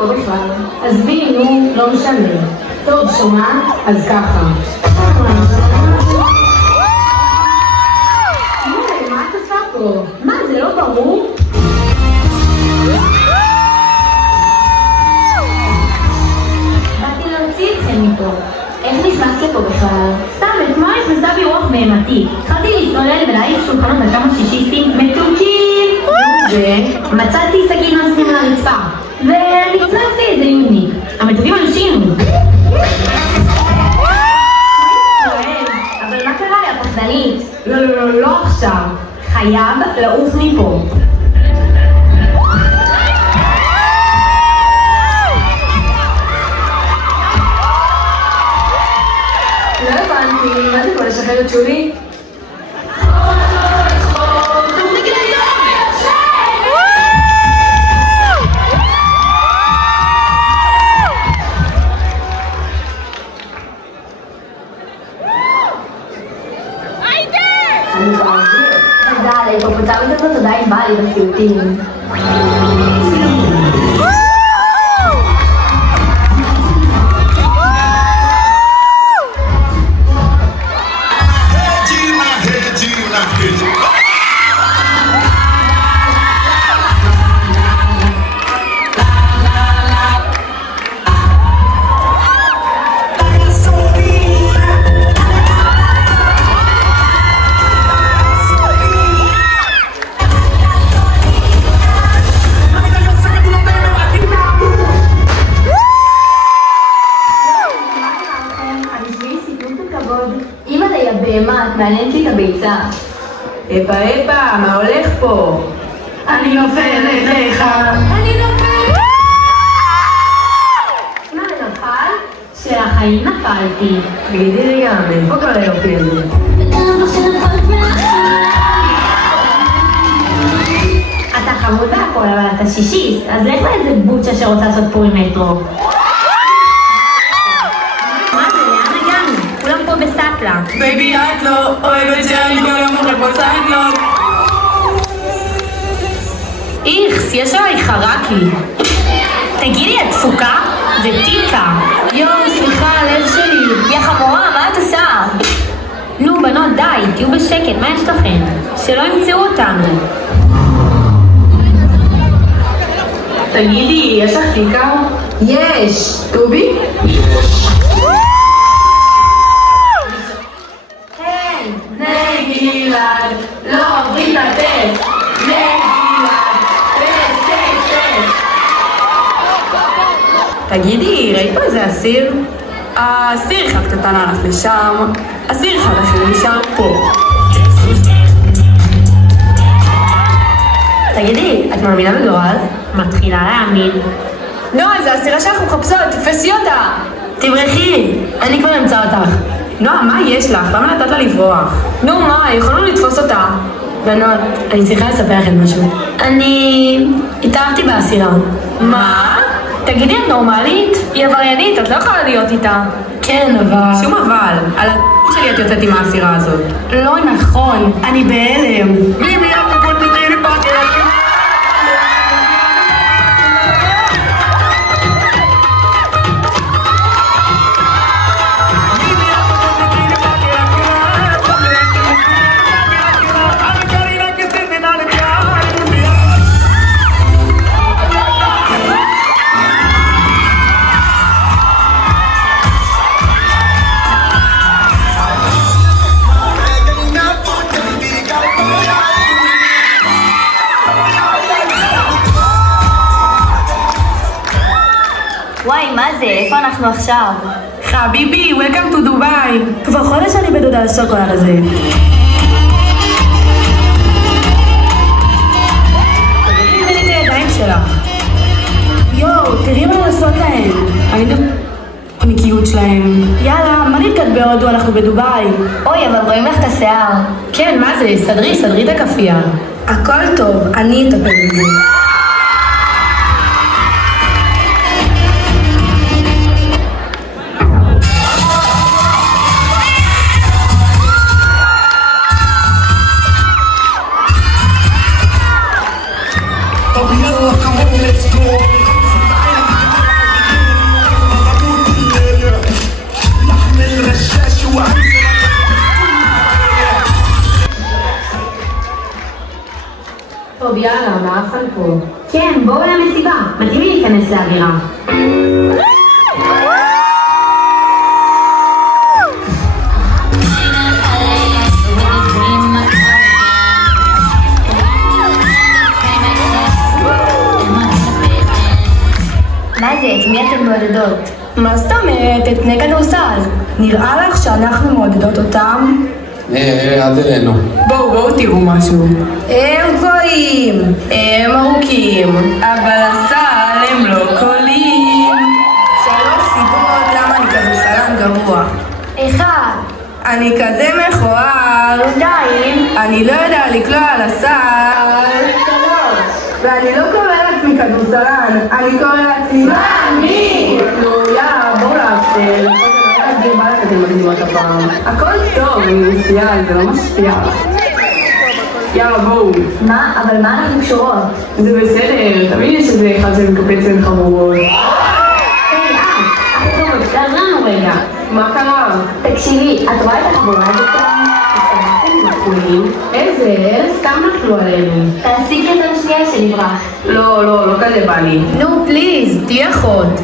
פה בכלל? עזבי, נו, לא משנה. טוב, שומעת? אז ככה. יואי, מה את עושה פה? מה, זה לא ברור? באתי להוציא אתכם מפה. איך נכנס לפה בכלל? סתם, אתמול נכנסה בי רוח מהמתי. התחלתי להתעולל ולהעיף שולחנות על כמה שישיסטים מתוקים. ומצאתי סכין נוסעים על הרצפה. ונצרפתי איזה יודניק. המתוקים אנשים. אבל מה קרה לי הפחדנית? לא עכשיו. חייב לעוף מפה. לא הבנתי, מה זה פה לשחרר את שולי? תודה, ההיפופוטמית הזאת עדיין באה לי בסיוטים. אמא לי הבהמה, את מעניינת לי את הביצה. אפה, מה הולך פה? אני נופלת לך. אני נופלת. מה זה נפל? שהחיים נפלתי. תגידי לי גם, איפה כל היופי הזה? אתה חמוד והכל, אבל אתה שישיסט, אז לך לאיזה בוצ'ה שרוצה לעשות פורים מטרו. בסטלה. בייבי את לא אוהבת שאני כל יום אוכל פה סטלות. איכס, יש עליי חרקי. תגידי, את תפוקה? זה טיקה. יואו, סליחה, הלב שלי. יא חמורה, מה את עושה? נו, בנות, די, תהיו בשקט, מה יש לכם? שלא ימצאו אותנו. תגידי, יש לך טיקה? יש. טובי? גלעד, לא עוברים את הטסט. גלעד, טסט. תגידי, ראית פה איזה אסיר? האסיר אחד קטן הלך לשם, אסיר אחד אחר לשם, פה. תגידי, את מאמינה בגורל? מתחילה להאמין. נועה, זה אסירה שאנחנו מחפשות, תפסי אותה! תברחי, אני כבר אמצא אותך. נועה, מה יש לך? למה נתת לה לברוח? נו, מה? יכולנו לתפוס אותה. בנות, אני צריכה לספר לכם משהו. אני התאהבתי באסירה. מה? תגידי, את נורמלית? היא עבריינית, את לא יכולה להיות איתה. כן, אבל... שום אבל. על שלי את יוצאת עם האסירה הזאת. לא נכון, אני בהלם. וואי, מה זה? איפה אנחנו עכשיו? חביבי, welcome to Dubai. כבר חודש אני בדודה על השוקולד הזה. תגידי לי את הידיים שלך. יואו, תראי מה לעשות להם. היינו פניקיות שלהם. יאללה, מה נתקד בהודו? אנחנו בדובאי. אוי, אבל רואים לך את השיער. כן, מה זה? סדרי את הכפייה. הכל טוב, אני אטפל בזה. Come on, let's go. להיכנס לאווירה. מה זה? את מי אתן מעודדות? מה זאת אומרת? את בני כדורסל. נראה לך שאנחנו מעודדות אותם? עד אלינו. בואו תראו משהו. הם גבוהים, הם ארוכים, אבל הסל הם לא קולים. 3 סיבות למה אני כדורסלן גרוע. 1. אני כזה מכוער. 2. אני לא יודע לקלוע על הסל. 3. ואני לא קורא לעצמי כדורסלן, אני קורא לעצמי מאמין! נו יאללה, בואו להפתיע. אתם מדהימות הפעם. הכל טוב, אני מסיעה, זה לא משפיע. יאללה בואו. מה? אבל מה אנחנו קשורות? זה בסדר, תמיד יש איזה אחד שמקפץ בין חבורות. היי, אחרות, תעזר לנו רגע. מה קרה? תקשיבי, את רואה את החבורה הזאת שלנו? הסתובבתם בחולים? איזה? אלה סתם נפלו עלינו. תעשי קטן שנייה שנברח. לא כזה בא לי. נו פליז, תהיה אחות.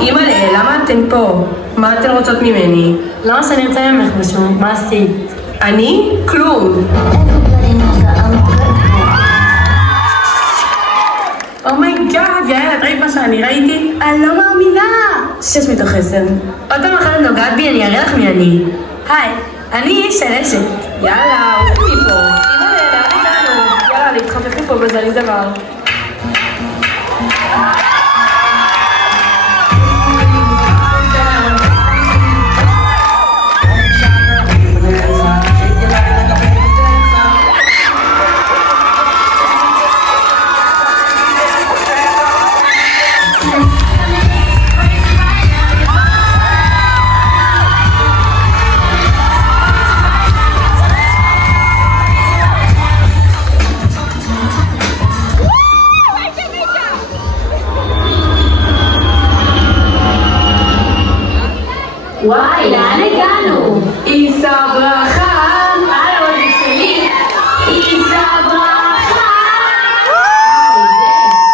אמא'לה, למה אתן פה? מה אתן רוצות ממני? למה שאני ארצה ממך משהו? מה עשית? אני? כלום. אומייגאד, יעל, את ראית מה שאני ראיתי? אני לא מאמינה! 6 מתוך 10. עוד פעם אחת נוגעת בי, אני אראה לך מי אני. היי, אני שלשת. יאללה, עושים מפה. אמא'לה, לאן הגענו? יאללה, להתחפפו פה בזלי זבר. וואי, לאן הגענו? איסה ברכה! הלו, זה שלי! איסה ברכה!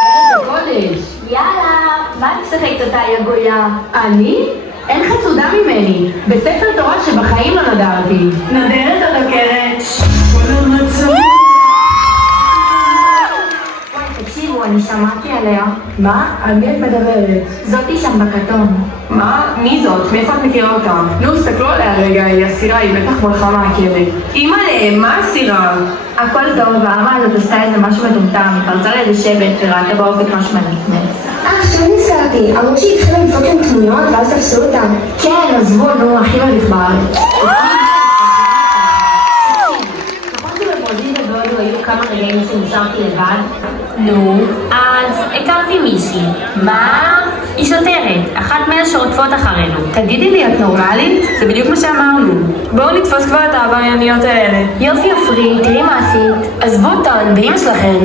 איזה קודש! יאללה, מה את משחקת אותה, יא גויה? אני? אין חסודה ממני. בספר תורה שבחיים לא נדרתי. נדרת או דקרת? תקשיבו, אני שמעתי עליה. מה? על מי את מדברת? זאתי שם בכתום. מה? מי זאת? מאיפה את מכירה אותה? נו, סתכלו עליה רגע, היא אסירה, היא בטח ברחה מהכלא. אמא'לה, מה אסירה? הכל טוב, והאמה הזאת עשתה איזה משהו מטומטם, היא פרצה לאיזה שבט וראתה באופק משהו מנצנץ. עכשיו נזכרתי, אמרו שהתחילו לדפוק עם תמונות ואז תפסו אותם. כן, עזבו, נו, הכי מביך בארץ. נכון שבברזיל ובהודו היו כמה רגעים שנשארתי לבד? נו, אז הכרתי מישהי. מה? היא שוטרת, אחת מאלה שרודפות אחרינו. תגידי לי, את נורמלית? זה בדיוק מה שאמרנו. בואו נתפוס כבר את העברייניות האלה. יופי עפרי, תראי מה עשית. עזבו אותן, באמא שלכן.